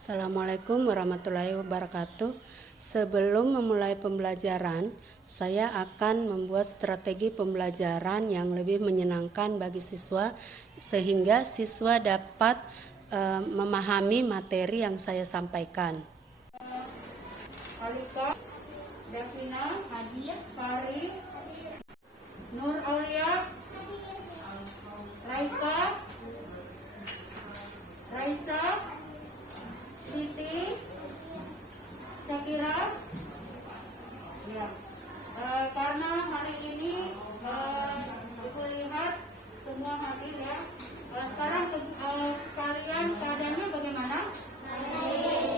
Assalamualaikum warahmatullahi wabarakatuh. Sebelum memulai pembelajaran, saya akan membuat strategi pembelajaran yang lebih menyenangkan bagi siswa sehingga siswa dapat memahami materi yang saya sampaikan. Alika, Davina, Hadir, Fari, Nur Aulia, Raika, Raisa, Siti, Syakira, ya. Karena hari ini Ibu lihat semua hadir ya. Sekarang kalian keadaannya bagaimana?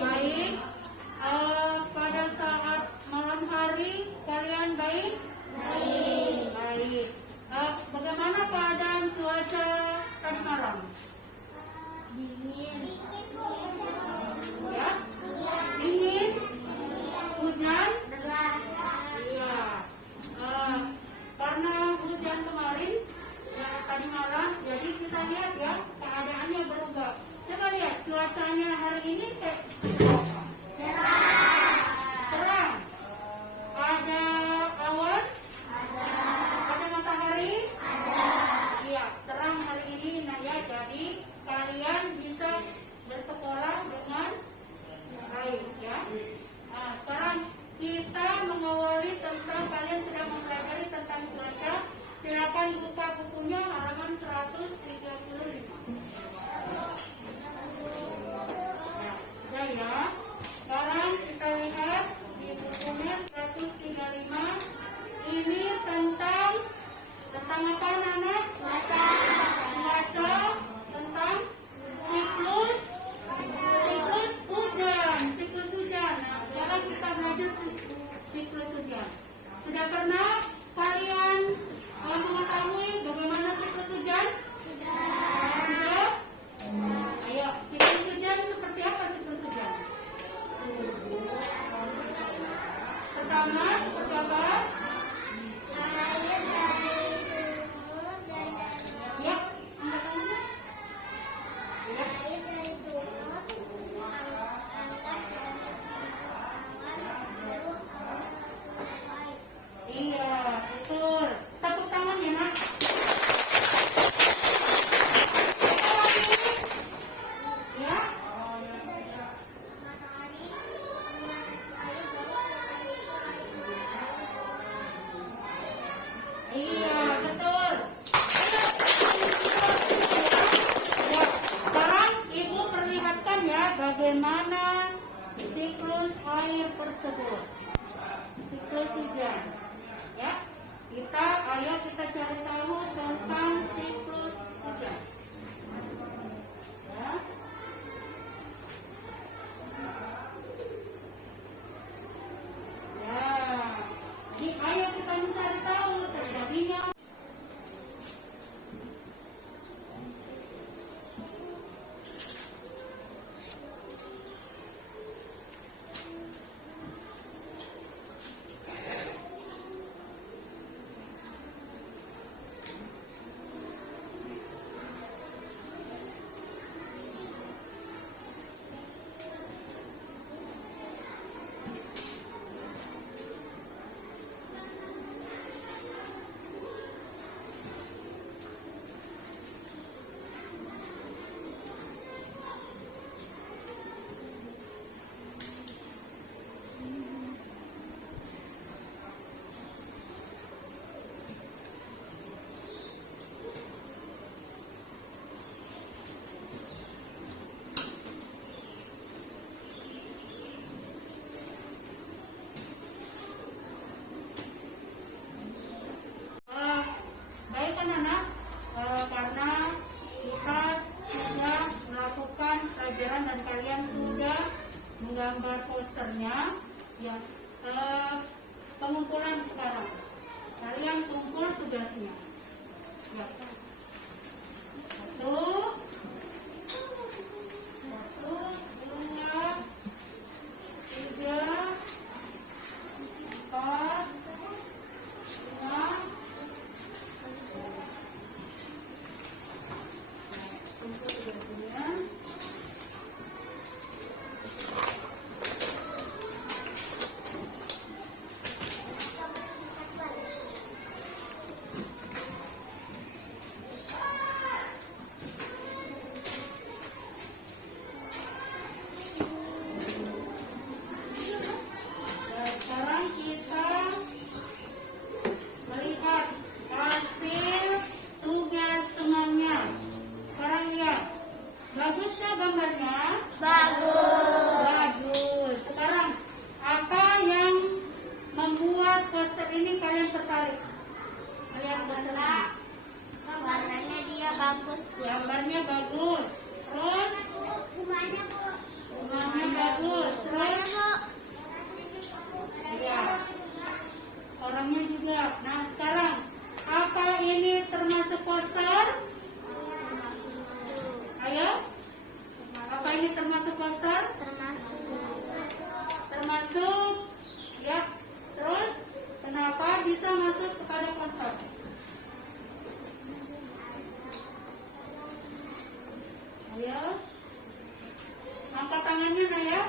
Baik. Pada saat malam hari kalian baik? Baik. Bagaimana keadaan cuaca tadi malam? Dingin. Ya, dingin, hujan, iya. Karena hujan kemarin, tadi malam, jadi kita lihat ya keadaannya berubah. Coba lihat cuacanya hari ini terang, ada awan, ada matahari, iya terang hari ini. Nah ya, jadi kalian bisa bersekolah dengan baik ya. Nah, sekarang kita mengawali tentang kalian sudah mempelajari tentang cuaca. Silakan buka bukunya halaman 135. Ya. Sekarang kita lihat di bukunya 135. Ini tentang apa anak? Cuaca, tentang siklus hujan. Nah, sekarang kita belajar siklus hujan. Sudah pernah kalian mengetahui bagaimana siklus hujan? Sudah? Ayo, siklus hujan seperti apa siklus hujan? Pertama, seperti apa? Ya, iya, betul. Tepuk tangan ya nak. Ya. Iya, betul. Ya, sekarang Ibu perlihatkan ya bagaimana siklus air tersebut. Siklus hujan. Ya. Ayo kita cari tahu tentang siklus hujan. Ya. Ya. Jadi ayo kita mencari tahu terjadinya baik anak-anak, karena kita sudah melakukan pelajaran dan kalian sudah menggambar posternya ya. Pengumpulan sekarang kalian kumpul tugasnya ya. Satu, dua, tiga, empat, lima, kumpul tugasnya. Bagus. Sekarang apa yang membuat poster ini kalian tertarik? Kalian tertarik? Warnanya dia bagus. Gambarnya bagus. Terus Rumahnya Bu. rumahnya bagus. Terus ya, orangnya juga. Nah sekarang apa ini termasuk poster? Ayo, apa ini termasuk poster? Termasuk ya. Terus kenapa bisa masuk kepada poster? Ayo, angkat tangannya Naya,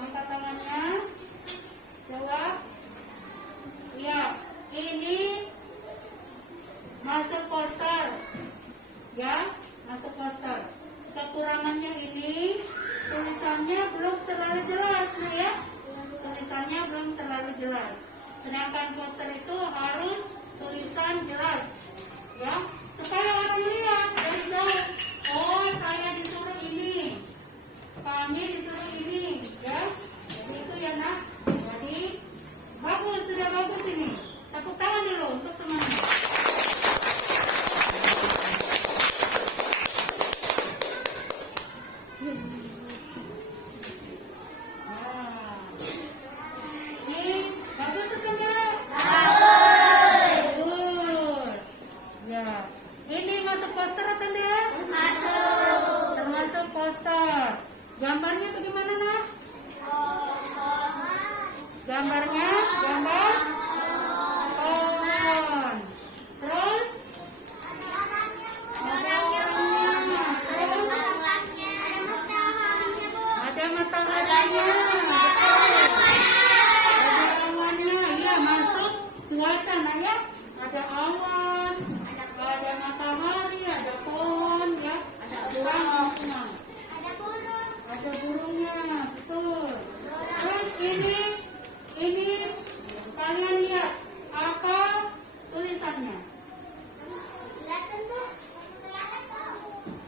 angkat tangannya. Jawab. Ya, ini masuk poster. Ya, masuk poster. Kekurangannya ini tulisannya belum terlalu jelas, nah ya. Tulisannya belum terlalu jelas. Sedangkan poster itu harus tulisan jelas. Ya, supaya orang lihat dari jauh. Oh, saya disuruh ini. Kami disuruh ini, ya. Jadi itu ya, Nak. Jadi bagus, sudah bagus ini. Tepuk tangan dulu untuk teman-teman. Nah, ini bagus atau enggak? Bagus. Ya, ini masuk poster atau enggak? Termasuk poster. Gambarnya bagaimana, Nak? Gambarnya gambar pohon. Terus ada orangnya. Terus ada mataharinya. Ada awannya. Ya, masuk cuaca, nah ya. Ada awan, ada matahari, ada pohon, ya. Ada ruang lingkungan. Ada burungnya, betul. Terus ini kalian lihat apa tulisannya?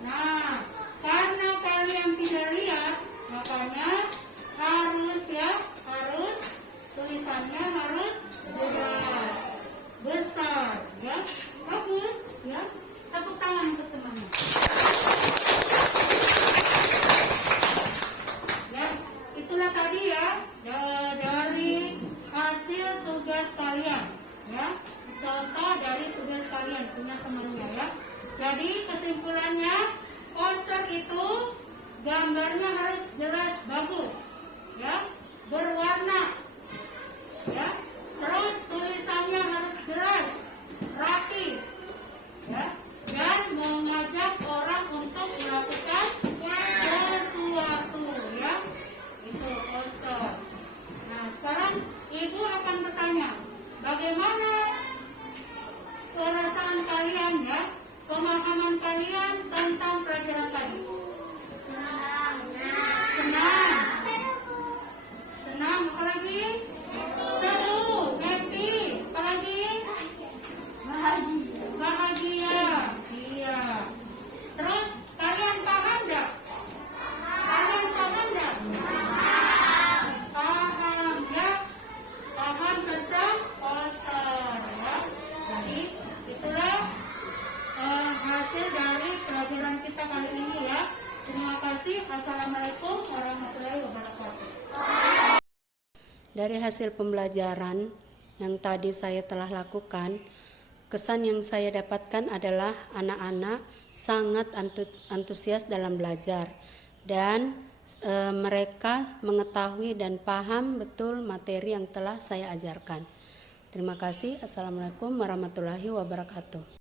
Nah, karena kalian tidak lihat, makanya harus tulisannya harus jelas, besar, ya, bagus, ya. Tepuk tangan untuk temannya. Ya, itulah tadi ya dari hasil tugas kalian, ya. Contoh dari tugas kalian punya temannya, ya. Jadi kesimpulannya poster itu gambarnya harus jelas, bagus, ya, berwarna, ya. Terus tulisannya harus jelas, rapi, ya, dan mengajak orang untuk melakukan sesuatu, ya. Itu poster. Nah, sekarang Ibu akan bertanya, bagaimana perasaan kalian, ya, pemahaman kalian tentang pelajaran tadi? Senang. Senang, apa lagi? Seru, happy, apa lagi? Bahagia. Iya. Terus kalian paham enggak? Kalian paham enggak? Paham, ya. Paham tentang poster, ya. Jadi itulah hasil dari pelajaran kita kali ini, ya. Terima kasih. Assalamualaikum warahmatullahi wabarakatuh. Dari hasil pembelajaran yang tadi saya telah lakukan, kesan yang saya dapatkan adalah anak-anak sangat antusias dalam belajar dan mereka mengetahui dan paham betul materi yang telah saya ajarkan. Terima kasih. Assalamualaikum warahmatullahi wabarakatuh.